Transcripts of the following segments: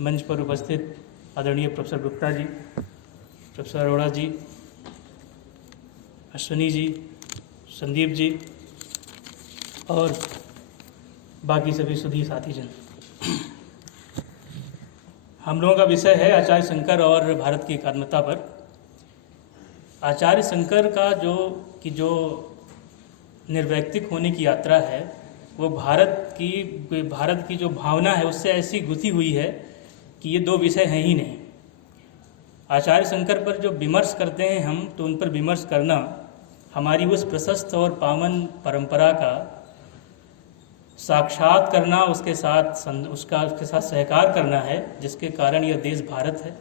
मंच पर उपस्थित आदरणीय प्रोफेसर गुप्ता जी, प्रोफेसर अरोड़ा जी, अश्विनी जी, संदीप जी और बाकी सभी सुधी साथी जन। हम लोगों का विषय है आचार्य शंकर और भारत की एकात्मता पर। आचार्य शंकर का जो निर्वैयक्तिक होने की यात्रा है वो भारत की जो भावना है उससे ऐसी गुथी हुई है कि ये दो विषय हैं ही नहीं। आचार्य शंकर पर जो विमर्श करते हैं हम, तो उन पर विमर्श करना हमारी उस प्रशस्त और पावन परंपरा का साक्षात करना, उसके साथ सहकार करना है, जिसके कारण यह देश भारत है,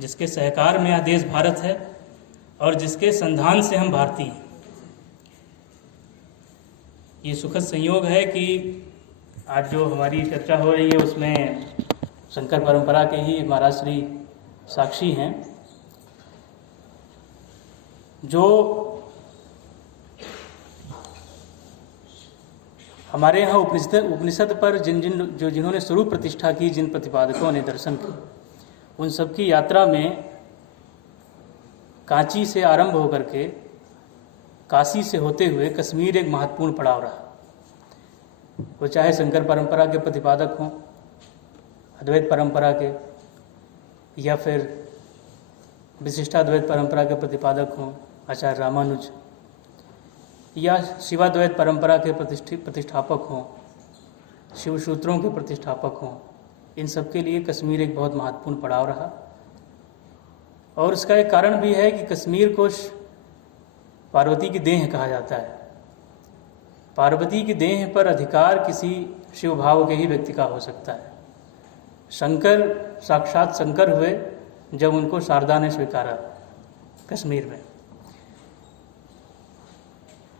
जिसके सहकार में यह देश भारत है और जिसके संधान से हम भारतीय हैं। ये सुखद संयोग है कि आज जो हमारी चर्चा हो रही है उसमें शंकर परंपरा के ही महाराज श्री साक्षी हैं, जो हमारे यहाँ उपनिषद पर जिन्होंने स्वरूप प्रतिष्ठा की, जिन प्रतिपादकों ने दर्शन की, उन सबकी यात्रा में कांची से आरंभ होकर के काशी से होते हुए कश्मीर एक महत्वपूर्ण पड़ाव रहा। वो चाहे शंकर परंपरा के प्रतिपादक हों, अद्वैत परंपरा के, या फिर विशिष्टाद्वैत परंपरा के प्रतिपादक हों आचार्य रामानुज, या शिवाद्वैत परंपरा के प्रतिष्ठापक हों, शिव सूत्रों के प्रतिष्ठापक हों, इन सब के लिए कश्मीर एक बहुत महत्वपूर्ण पड़ाव रहा। और इसका एक कारण भी है कि कश्मीर को पार्वती की देह कहा जाता है। पार्वती की देह पर अधिकार किसी शिव भाव के ही व्यक्ति का हो सकता है। शंकर साक्षात शंकर हुए जब उनको शारदा ने स्वीकारा कश्मीर में।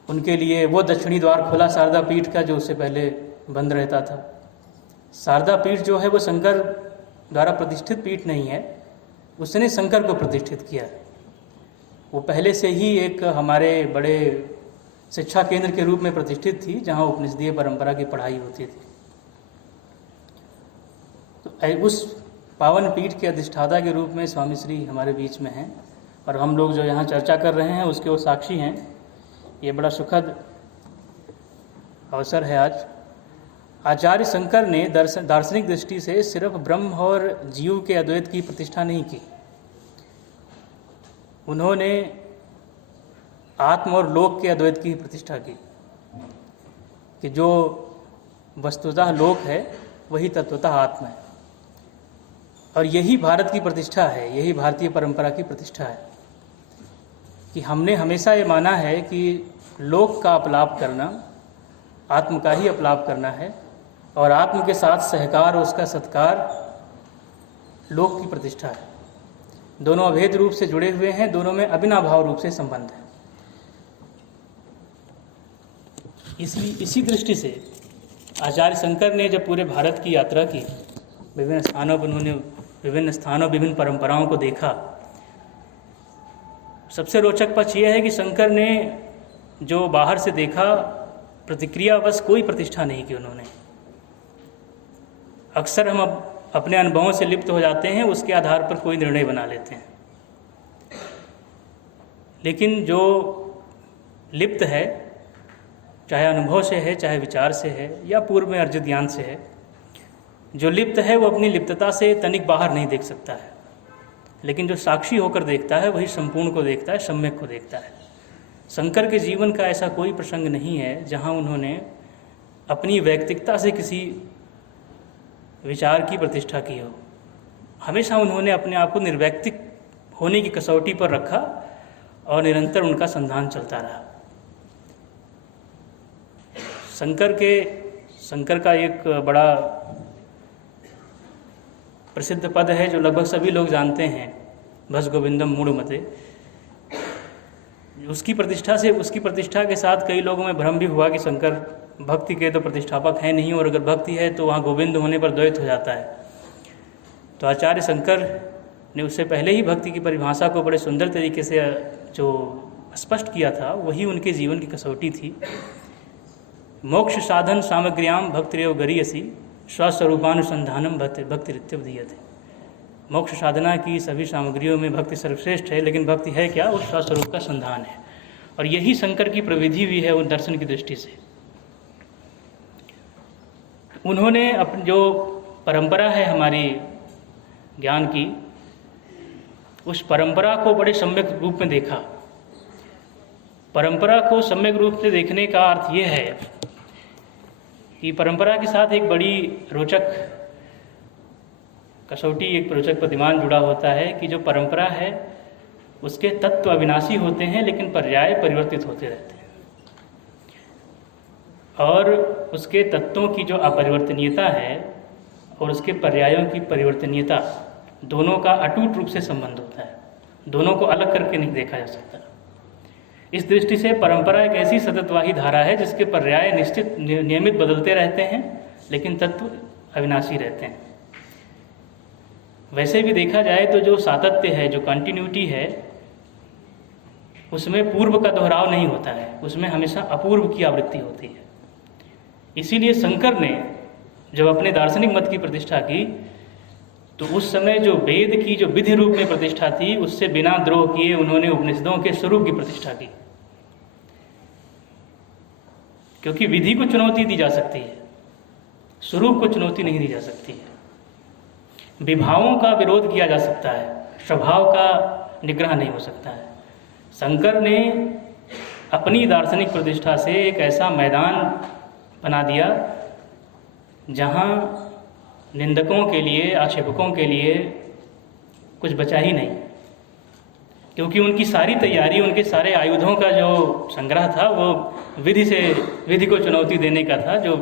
उनके लिए वो दक्षिणी द्वार खुला शारदा पीठ का, जो उससे पहले बंद रहता था। शारदा पीठ जो है वो शंकर द्वारा प्रतिष्ठित पीठ नहीं है, उसने शंकर को प्रतिष्ठित किया। वो पहले से ही एक हमारे बड़े शिक्षा केंद्र के रूप में प्रतिष्ठित थी, जहाँ उपनिषदीय परंपरा की पढ़ाई होती थी। तो उस पावन पीठ के अधिष्ठाता के रूप में स्वामी श्री हमारे बीच में हैं और हम लोग जो यहाँ चर्चा कर रहे हैं उसके वो साक्षी हैं। ये बड़ा सुखद अवसर है आज। आचार्य शंकर ने दार्शनिक दृष्टि से सिर्फ ब्रह्म और जीव के अद्वैत की प्रतिष्ठा नहीं की, उन्होंने आत्म और लोक के अद्वैत की प्रतिष्ठा की, कि जो वस्तुतः लोक है वही तत्वतः आत्मा है। और यही भारत की प्रतिष्ठा है, यही भारतीय परंपरा की प्रतिष्ठा है कि हमने हमेशा ये माना है कि लोक का अपलाप करना आत्म का ही अपलाप करना है, और आत्म के साथ सहकार और उसका सत्कार लोक की प्रतिष्ठा है। दोनों अभेद रूप से जुड़े हुए हैं, दोनों में अविनाभाव रूप से संबंध है। इसलिए इसी दृष्टि से आचार्य शंकर ने जब पूरे भारत की यात्रा की, विभिन्न स्थानों पर उन्होंने विभिन्न परंपराओं को देखा। सबसे रोचक पक्ष यह है कि शंकर ने जो बाहर से देखा, प्रतिक्रिया बस कोई प्रतिष्ठा नहीं की उन्होंने। अक्सर हम अपने अनुभवों से लिप्त हो जाते हैं, उसके आधार पर कोई निर्णय बना लेते हैं। लेकिन जो लिप्त है, चाहे अनुभव से है, चाहे विचार से है, या पूर्व में अर्जित ज्ञान से है, जो लिप्त है वो अपनी लिप्तता से तनिक बाहर नहीं देख सकता है। लेकिन जो साक्षी होकर देखता है वही संपूर्ण को देखता है, सम्यक को देखता है। शंकर के जीवन का ऐसा कोई प्रसंग नहीं है जहाँ उन्होंने अपनी वैयक्तिकता से किसी विचार की प्रतिष्ठा की हो। हमेशा उन्होंने अपने आप को निर्वैयक्तिक होने की कसौटी पर रखा और निरंतर उनका संधान चलता रहा। शंकर का एक बड़ा प्रसिद्ध पद है जो लगभग सभी लोग जानते हैं, भज गोविंदम मूढ़मते। उसकी प्रतिष्ठा के साथ कई लोगों में भ्रम भी हुआ कि शंकर भक्ति के तो प्रतिष्ठापक हैं नहीं, और अगर भक्ति है तो वहाँ गोविंद होने पर द्वैत हो जाता है। तो आचार्य शंकर ने उससे पहले ही भक्ति की परिभाषा को बड़े सुंदर तरीके से जो स्पष्ट किया था, वही उनके जीवन की कसौटी थी। मोक्ष साधन सामग्र्याम भक्तिरेव गरीयसी स्वस्वरूपानुसंधानम भक्ति रित्यवधीयते। मोक्ष साधना की सभी सामग्रियों में भक्ति सर्वश्रेष्ठ है, लेकिन भक्ति है क्या? उस स्वस्वरूप का संधान है। और यही शंकर की प्रविधि भी है उन दर्शन की दृष्टि से। उन्होंने अपनी जो परंपरा है हमारी ज्ञान की, उस परंपरा को बड़े सम्यक रूप में देखा। परंपरा को सम्यक रूप से देखने का अर्थ ये है कि परंपरा के साथ एक बड़ी रोचक कसौटी, एक रोचक प्रतिमान जुड़ा होता है कि जो परंपरा है उसके तत्व अविनाशी होते हैं, लेकिन पर्याय परिवर्तित होते रहते हैं। और उसके तत्वों की जो अपरिवर्तनीयता है और उसके पर्यायों की परिवर्तनीयता, दोनों का अटूट रूप से संबंध होता है। दोनों को अलग करके नहीं देखा जा सकता। इस दृष्टि से परंपरा एक ऐसी सततवाही धारा है जिसके पर्याय निश्चित नियमित बदलते रहते हैं, लेकिन तत्व अविनाशी रहते हैं। वैसे भी देखा जाए तो जो सातत्य है, जो कंटिन्यूटी है, उसमें पूर्व का दोहराव नहीं होता है, उसमें हमेशा अपूर्व की आवृत्ति होती है। इसीलिए शंकर ने जब अपने दार्शनिक मत की प्रतिष्ठा की तो उस समय जो वेद की जो विधि रूप में प्रतिष्ठा थी, उससे बिना द्रोह किए उन्होंने उपनिषदों के स्वरूप की प्रतिष्ठा की। क्योंकि विधि को चुनौती दी जा सकती है, स्वरूप को चुनौती नहीं दी जा सकती है। विभावों का विरोध किया जा सकता है, स्वभाव का निग्रह नहीं हो सकता है। शंकर ने अपनी दार्शनिक प्रतिष्ठा से एक ऐसा मैदान बना दिया जहाँ निंदकों के लिए, आक्षेपकों के लिए कुछ बचा ही नहीं। क्योंकि उनकी सारी तैयारी, उनके सारे आयुधों का जो संग्रह था वो विधि को चुनौती देने का था, जो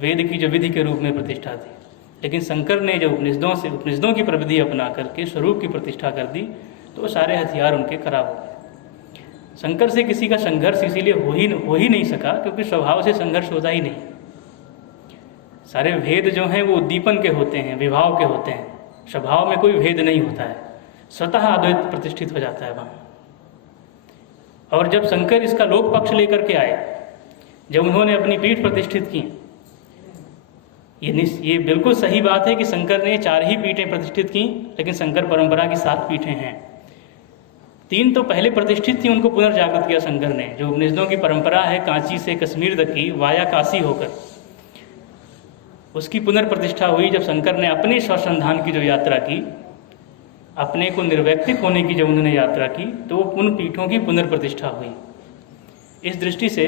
वेद की जो विधि के रूप में प्रतिष्ठा थी। लेकिन शंकर ने जो उपनिषदों की प्रविधि अपना करके स्वरूप की प्रतिष्ठा कर दी, तो वो सारे हथियार उनके खराब हो गए। शंकर से किसी का संघर्ष इसीलिए हो ही नहीं सका क्योंकि स्वभाव से संघर्ष होता ही नहीं। सारे भेद जो हैं वो उद्दीपन के होते हैं, विभाव के होते हैं। स्वभाव में कोई भेद नहीं होता है, स्वतः अद्वैत प्रतिष्ठित हो जाता है वहाँ। और जब शंकर इसका लोक पक्ष लेकर के आए, जब उन्होंने अपनी पीठ प्रतिष्ठित की, ये बिल्कुल सही बात है कि शंकर ने 4 ही पीठें प्रतिष्ठित की, लेकिन शंकर परंपरा की 7 पीठें हैं। 3 तो पहले प्रतिष्ठित थी, उनको पुनर्जागृत किया शंकर ने। जो उपनिषदों की परंपरा है कांची से कश्मीर तक की, वाया काशी होकर, उसकी पुनर्प्रतिष्ठा हुई जब शंकर ने अपने स्वसंधान की जो यात्रा की, अपने को निर्वैयक्तिक होने की जब उन्होंने यात्रा की, तो उन पीठों की पुनर्प्रतिष्ठा हुई। इस दृष्टि से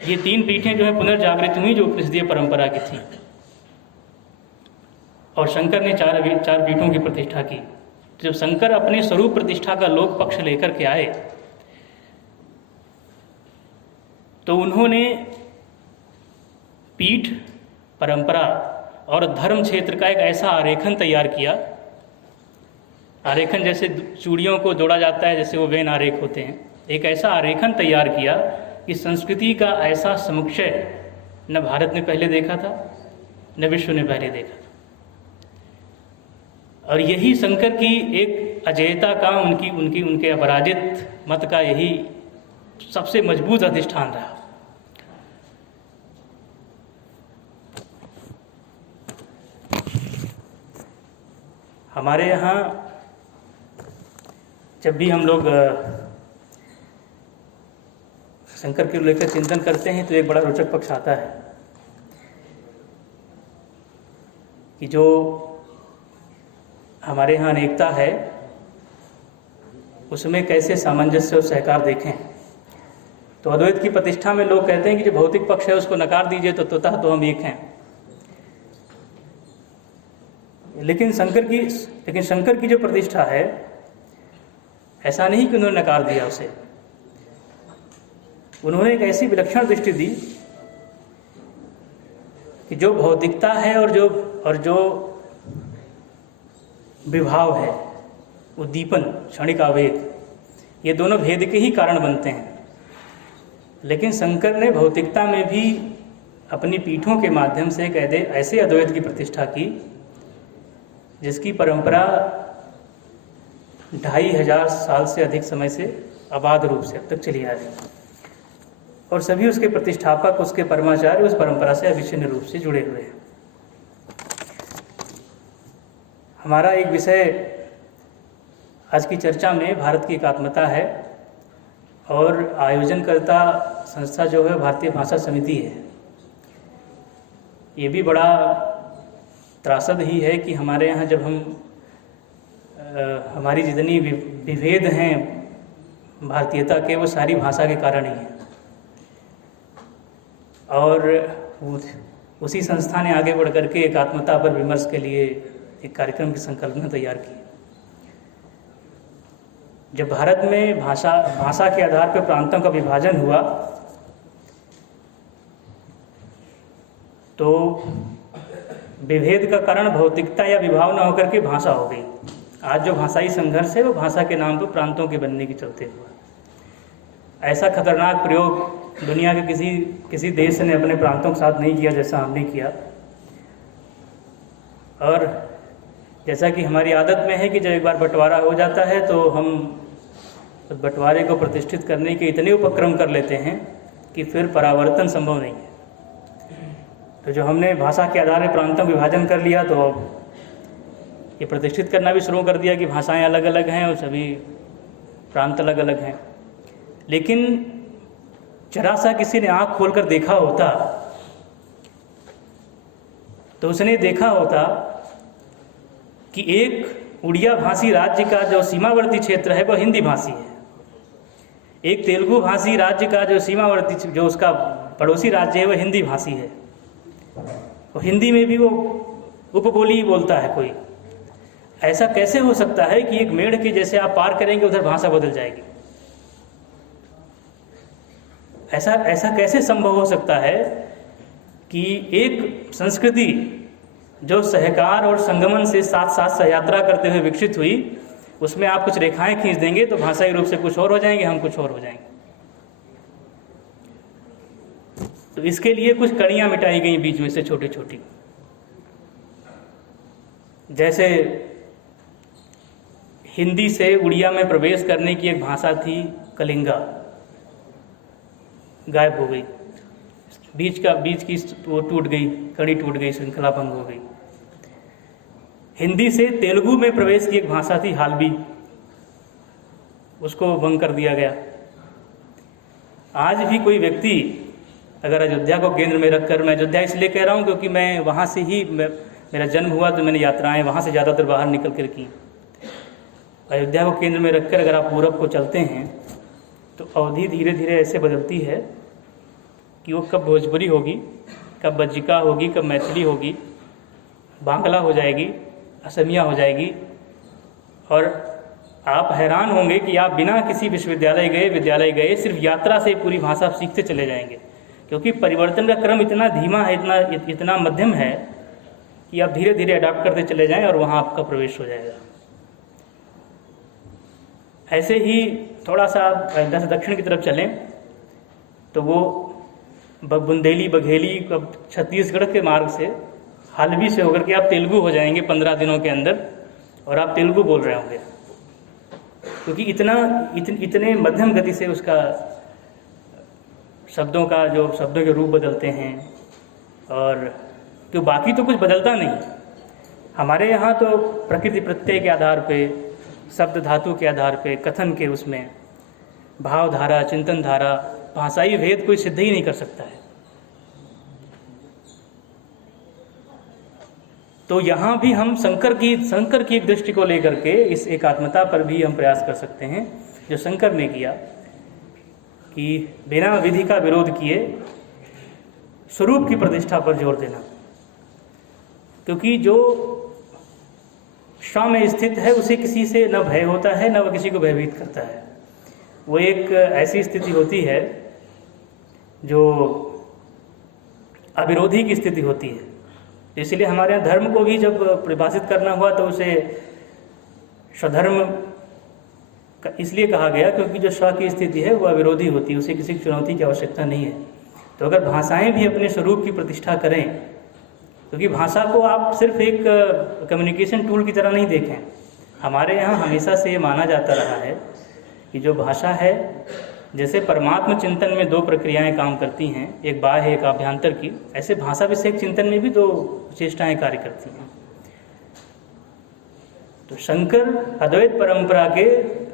ये 3 पीठें जो है पुनर्जागृत हुई, जो उपनिषदीय परंपरा की थी। और शंकर ने 4 पीठों की प्रतिष्ठा की। जब शंकर अपने स्वरूप प्रतिष्ठा का लोक पक्ष लेकर के आए, तो उन्होंने पीठ, परंपरा और धर्म क्षेत्र का एक ऐसा आरेखन तैयार किया। आरेखन जैसे चूड़ियों को जोड़ा जाता है, जैसे वो वेन आरेख होते हैं, एक ऐसा आरेखन तैयार किया कि संस्कृति का ऐसा समुच्चय न भारत ने पहले देखा था, न विश्व ने पहले देखा था। और यही शंकर की एक अजेयता का, उनके अपराजित मत का यही सबसे मजबूत अधिष्ठान रहा। हमारे यहाँ जब भी हम लोग शंकर के लेकर चिंतन करते हैं तो एक बड़ा रोचक पक्ष आता है कि जो हमारे यहाँ अनेकता है उसमें कैसे सामंजस्य और सहकार देखें। तो अद्वैत की प्रतिष्ठा में लोग कहते हैं कि जो भौतिक पक्ष है उसको नकार दीजिए तो तो हम एक हैं। लेकिन शंकर की जो प्रतिष्ठा है, ऐसा नहीं कि उन्होंने नकार दिया उसे। उन्होंने एक ऐसी विलक्षण दृष्टि दी कि जो भौतिकता है और जो विभाव है, उद्दीपन, क्षणिक आवेग, ये दोनों भेद के ही कारण बनते हैं। लेकिन शंकर ने भौतिकता में भी अपनी पीठों के माध्यम से ऐसे अद्वैत की प्रतिष्ठा की जिसकी परंपरा 2500 साल से अधिक समय से अबाध रूप से अब तक चली आ रही है। और सभी उसके प्रतिष्ठापक, उसके परमाचार्य उस परंपरा से अविच्छिन्न रूप से जुड़े हुए हैं। हमारा एक विषय आज की चर्चा में भारत की एकात्मता है और आयोजनकर्ता संस्था जो है भारतीय भाषा समिति है। ये भी बड़ा त्रासद ही है कि हमारे यहाँ जब हमारी जितनी विभेद हैं भारतीयता के, वो सारी भाषा के कारण ही हैं। और उसी संस्था ने आगे बढ़ करके एकात्मता पर विमर्श के लिए एक कार्यक्रम की संकल्पना तैयार की। जब भारत में भाषा के आधार पर प्रांतों का विभाजन हुआ तो विभेद का कारण भौतिकता या विभाव न होकर के भाषा हो गई। आज जो भाषाई संघर्ष है वो भाषा के नाम पर प्रांतों के बनने के चलते हुआ। ऐसा खतरनाक प्रयोग दुनिया के किसी देश ने अपने प्रांतों के साथ नहीं किया जैसा हमने किया। और जैसा कि हमारी आदत में है कि जब एक बार बंटवारा हो जाता है तो हम उस बंटवारे को प्रतिष्ठित करने के इतने उपक्रम कर लेते हैं कि फिर परावर्तन संभव नहीं है। तो जो हमने भाषा के आधार पर प्रांतों का विभाजन कर लिया तो ये प्रतिष्ठित करना भी शुरू कर दिया कि भाषाएं अलग अलग हैं और सभी प्रांत अलग अलग हैं। लेकिन जरा सा किसी ने आँख खोलकर देखा होता तो उसने देखा होता कि एक उड़िया भाषी राज्य का जो सीमावर्ती क्षेत्र है वह हिंदी भाषी है। एक तेलुगु भाषी राज्य का जो सीमावर्ती जो उसका पड़ोसी राज्य है वह हिंदी भाषी है। और हिंदी में भी वो उपबोली बोलता है कोई। ऐसा कैसे हो सकता है कि एक मेढ़ के जैसे आप पार करेंगे उधर भाषा बदल जाएगी? ऐसा कैसे संभव हो सकता है कि एक संस्कृति जो सहकार और संगमन से साथ साथ सहयात्रा करते हुए विकसित हुई, उसमें आप कुछ रेखाएं खींच देंगे तो भाषाई रूप से कुछ और हो जाएंगे, हम कुछ और हो जाएंगे। तो इसके लिए कुछ कड़ियां मिटाई गई बीच में से छोटी छोटी। जैसे हिंदी से उड़िया में प्रवेश करने की एक भाषा थी कलिंगा, गायब हो गई। बीच की वो टूट गई, कड़ी टूट गई, श्रृंखला भंग हो गई। हिंदी से तेलुगु में प्रवेश की एक भाषा थी हालबी, उसको भंग कर दिया गया। आज भी कोई व्यक्ति अगर अयोध्या को केंद्र में रखकर, मैं अयोध्या इसलिए कह रहा हूँ क्योंकि मैं वहाँ से ही मेरा जन्म हुआ तो मैंने यात्राएं वहाँ से ज़्यादातर बाहर निकल कर की। अयोध्या को केंद्र में रखकर अगर आप पूरब को चलते हैं तो अवधि धीरे धीरे ऐसे बदलती है कि वो कब भोजपुरी होगी, कब बज्जिका होगी, कब मैथिली होगी, बांग्ला हो जाएगी, असमिया हो जाएगी। और आप हैरान होंगे कि आप बिना किसी विद्यालय गए सिर्फ यात्रा से पूरी भाषा सीखते चले जाएंगे, क्योंकि परिवर्तन का क्रम इतना धीमा है, इतना मध्यम है कि आप धीरे धीरे अडॉप्ट करते चले जाएं और वहाँ आपका प्रवेश हो जाएगा। ऐसे ही थोड़ा सा दक्षिण की तरफ चलें तो वो बुंदेली, बघेली, छत्तीसगढ़ के मार्ग से हालवी से होकर के आप तेलुगु हो जाएंगे 15 दिनों के अंदर, और आप तेलुगु बोल रहे होंगे, क्योंकि इतने मध्यम गति से उसका शब्दों के रूप बदलते हैं। और तो बाकी तो कुछ बदलता नहीं। हमारे यहाँ तो प्रकृति प्रत्यय के आधार पे, शब्द धातु के आधार पे, कथन के उसमें भावधारा, चिंतन धारा, भाषाई भेद कोई सिद्ध ही नहीं कर सकता है। तो यहाँ भी हम शंकर की एक दृष्टि को लेकर के इस एकात्मता पर भी हम प्रयास कर सकते हैं, जो शंकर ने किया कि बिना विधि का विरोध किए स्वरूप की प्रतिष्ठा पर जोर देना। क्योंकि जो स्व में स्थित है उसे किसी से न भय होता है, न वह किसी को भयभीत करता है। वो एक ऐसी स्थिति होती है जो अविरोधी की स्थिति होती है। इसलिए हमारे यहाँ धर्म को भी जब परिभाषित करना हुआ तो उसे स्वधर्म इसलिए कहा गया क्योंकि जो स्व की स्थिति है वो अविरोधी होती है, उसे किसी चुनौती की आवश्यकता नहीं है। तो अगर भाषाएं भी अपने स्वरूप की प्रतिष्ठा करें, क्योंकि भाषा को आप सिर्फ एक कम्युनिकेशन टूल की तरह नहीं देखें। हमारे यहाँ हमेशा से ये माना जाता रहा है कि जो भाषा है जैसे परमात्म चिंतन में दो प्रक्रियाएं काम करती हैं, एक बाह्य एक आभ्यंतर की, ऐसे भाषा विषयक चिंतन में भी दो चेष्टाएं कार्य करती हैं। तो शंकर अद्वैत परंपरा के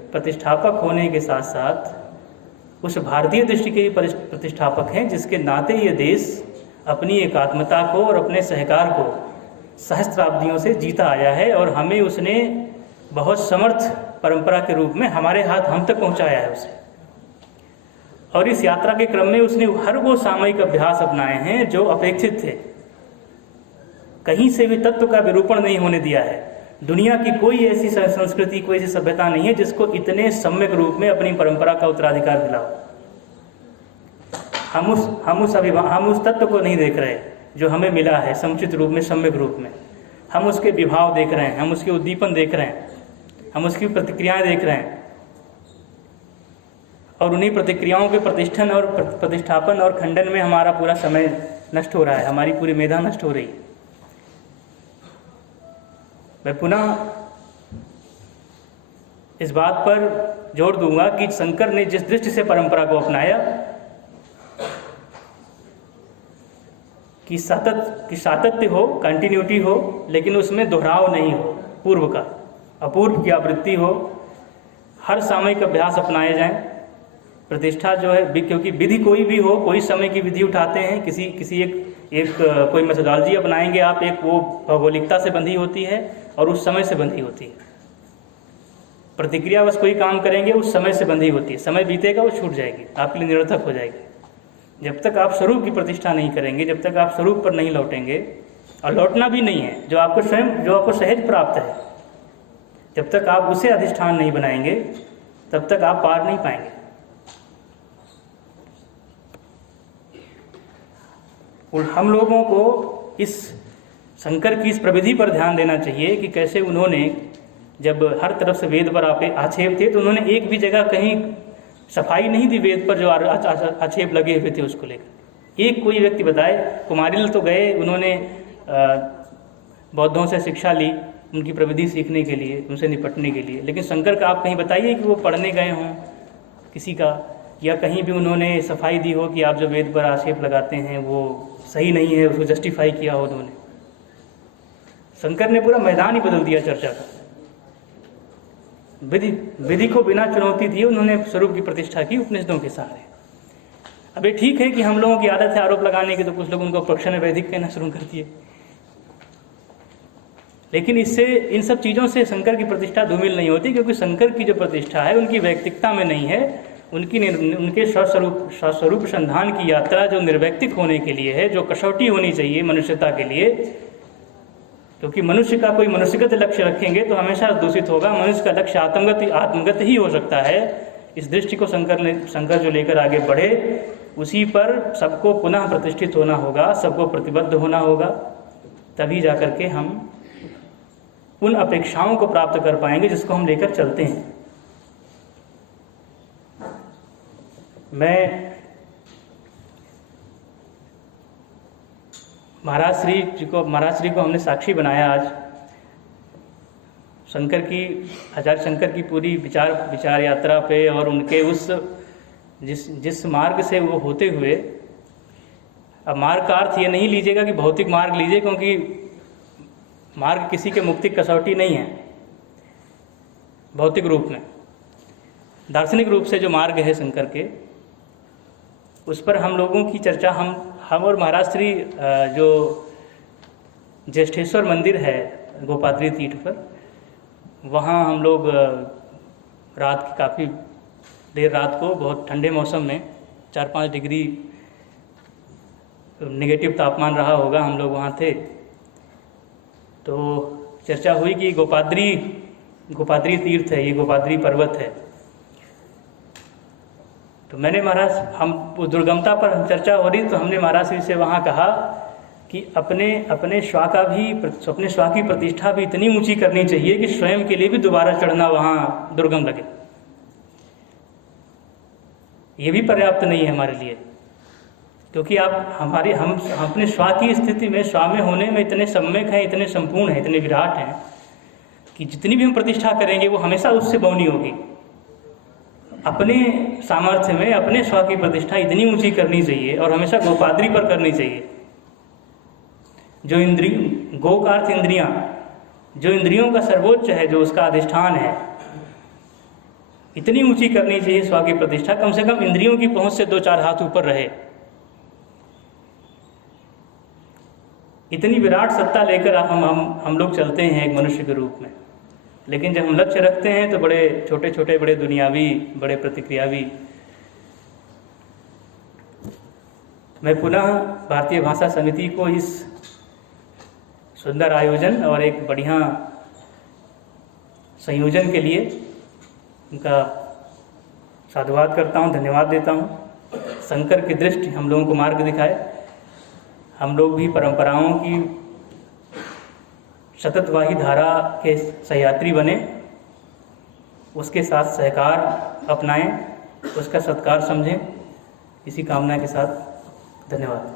प्रतिष्ठापक होने के साथ साथ उस भारतीय दृष्टि के प्रतिष्ठापक हैं जिसके नाते ये देश अपनी एकात्मता को और अपने सहकार को सहस्त्राब्दियों से जीता आया है, और हमें उसने बहुत समर्थ परंपरा के रूप में हमारे हाथ हम तक पहुंचाया है उसे। और इस यात्रा के क्रम में उसने हर वो सामयिक अभ्यास अपनाए हैं जो अपेक्षित थे। कहीं से भी तत्व का विरूपण नहीं होने दिया है। दुनिया की कोई ऐसी संस्कृति, कोई ऐसी सभ्यता नहीं है जिसको इतने सम्यक रूप में अपनी परंपरा का उत्तराधिकार मिला हो। हम उस तत्व को नहीं देख रहे जो हमें मिला है समुचित रूप में, सम्यक रूप में। हम उसके विभाव देख रहे हैं, हम उसके उद्दीपन देख रहे हैं, हम उसकी प्रतिक्रियाएं देख रहे हैं, और उन्हीं प्रतिक्रियाओं के प्रतिष्ठन और प्रतिष्ठापन और खंडन में हमारा पूरा समय नष्ट हो रहा है, हमारी पूरी मेधा नष्ट हो रही है। मैं पुनः इस बात पर जोर दूंगा कि शंकर ने जिस दृष्टि से परंपरा को अपनाया कि सातत्य हो, कंटिन्यूटी हो, लेकिन उसमें दोहराव नहीं हो, पूर्व का अपूर्व की आवृत्ति हो, हर सामयिक अभ्यास अपनाए जाएं। प्रतिष्ठा जो है, क्योंकि विधि कोई भी हो, कोई समय की विधि उठाते हैं, किसी एक कोई मेथोडोलॉजी अपनाएंगे आप, एक वो भौगोलिकता से बंधी होती है और उस समय से बंधी होती है। प्रतिक्रिया बस कोई काम करेंगे उस समय से बंधी होती है, समय बीतेगा वो छूट जाएगी, आपके लिए निरर्थक हो जाएगी। जब तक आप स्वरूप की प्रतिष्ठा नहीं करेंगे, जब तक आप स्वरूप पर नहीं लौटेंगे, और लौटना भी नहीं है, जो आपको सहज प्राप्त है, जब तक आप उसे अधिष्ठान नहीं बनाएंगे तब तक आप पार नहीं पाएंगे। और हम लोगों को इस शंकर की इस प्रविधि पर ध्यान देना चाहिए कि कैसे उन्होंने, जब हर तरफ से वेद पर आक्षेप थे, तो उन्होंने एक भी जगह कहीं सफाई नहीं दी वेद पर जो आक्षेप लगे हुए थे उसको लेकर। एक कोई व्यक्ति बताए, कुमारिल तो गए, उन्होंने बौद्धों से शिक्षा ली उनकी प्रविधि सीखने के लिए, उनसे निपटने के लिए, लेकिन शंकर का आप कहीं बताइए कि वो पढ़ने गए हों किसी का, या कहीं भी उन्होंने सफाई दी हो कि आप जो वेद पर आक्षेप लगाते हैं वो सही नहीं है, उसको जस्टिफाई किया हो उन्होंने। शंकर ने पूरा मैदान ही बदल दिया चर्चा का। विधि को बिना चुनौती दिए उन्होंने स्वरूप की प्रतिष्ठा की उपनिषदों के सहारे। अब ये ठीक है कि हम लोगों की आदत है आरोप लगाने की, तो कुछ लोग उनको प्रक्षण वैदिक कहना शुरू कर दिए, लेकिन इससे, इन सब चीज़ों से शंकर की प्रतिष्ठा धूमिल नहीं होती, क्योंकि शंकर की जो प्रतिष्ठा है उनकी वैयक्तिकता में नहीं है, उनके स्वस्वरूप संधान की यात्रा जो निर्वैयक्तिक होने के लिए है, जो कसौटी होनी चाहिए मनुष्यता के लिए, क्योंकि मनुष्य का कोई मनुष्यगत लक्ष्य रखेंगे तो हमेशा दूषित होगा। मनुष्य का लक्ष्य आत्मगत ही हो सकता है। इस दृष्टि को शंकर जो लेकर आगे बढ़े, उसी पर सबको पुनः प्रतिष्ठित होना होगा, सबको प्रतिबद्ध होना होगा, तभी जाकर के हम उन अपेक्षाओं को प्राप्त कर पाएंगे जिसको हम लेकर चलते हैं। मैं महाराज श्री को हमने साक्षी बनाया आज। आचार्य शंकर की पूरी विचार यात्रा पे, और उनके उस जिस मार्ग से वो होते हुए, अब मार्ग का अर्थ ये नहीं लीजिएगा कि भौतिक मार्ग लीजिए, क्योंकि मार्ग किसी के मुक्ति कसौटी नहीं है। भौतिक रूप में, दार्शनिक रूप से जो मार्ग है शंकर के, उस पर हम लोगों की चर्चा हम और महाराज श्री, जो ज्येष्ठेश्वर मंदिर है गोपात्री तीर्थ पर, वहाँ हम लोग रात की काफ़ी देर रात को, बहुत ठंडे मौसम में, 4-5 डिग्री नेगेटिव तापमान रहा होगा, हम लोग वहाँ थे। तो चर्चा हुई कि गोपात्री तीर्थ है, ये गोपात्री पर्वत है। तो मैंने महाराज, हम उस दुर्गमता पर चर्चा हो रही, तो हमने महाराज श्री से वहाँ कहा कि अपने श्वा की प्रतिष्ठा भी इतनी ऊंची करनी चाहिए कि स्वयं के लिए भी दोबारा चढ़ना वहाँ दुर्गम लगे। ये भी पर्याप्त नहीं है हमारे लिए, क्योंकि हम अपने श्वा की स्थिति में, श्वा में होने में इतने सम्यक हैं, इतने संपूर्ण हैं, इतने विराट हैं कि जितनी भी हम प्रतिष्ठा करेंगे वो हमेशा उससे बौनी होगी। अपने सामर्थ्य में अपने स्व की प्रतिष्ठा इतनी ऊंची करनी चाहिए और हमेशा गोपाद्री पर करनी चाहिए। जो गो का अर्थ इंद्रियां, जो इंद्रियों का सर्वोच्च है, जो उसका अधिष्ठान है, इतनी ऊंची करनी चाहिए स्व की प्रतिष्ठा, कम से कम इंद्रियों की पहुंच से 2-4 हाथ ऊपर रहे। इतनी विराट सत्ता लेकर हम लोग चलते हैं एक मनुष्य के रूप में, लेकिन जब हम लक्ष्य रखते हैं तो बड़े छोटे छोटे, बड़े दुनियावी, बड़े प्रतिक्रियावी। मैं पुनः भारतीय भाषा समिति को इस सुंदर आयोजन और एक बढ़िया संयोजन के लिए उनका साधुवाद करता हूँ, धन्यवाद देता हूँ। शंकर की दृष्टि हम लोगों को मार्ग दिखाए, हम लोग भी परंपराओं की सततवाही धारा के सहयात्री बने, उसके साथ सहकार अपनाएं, उसका सत्कार समझें। इसी कामना के साथ धन्यवाद।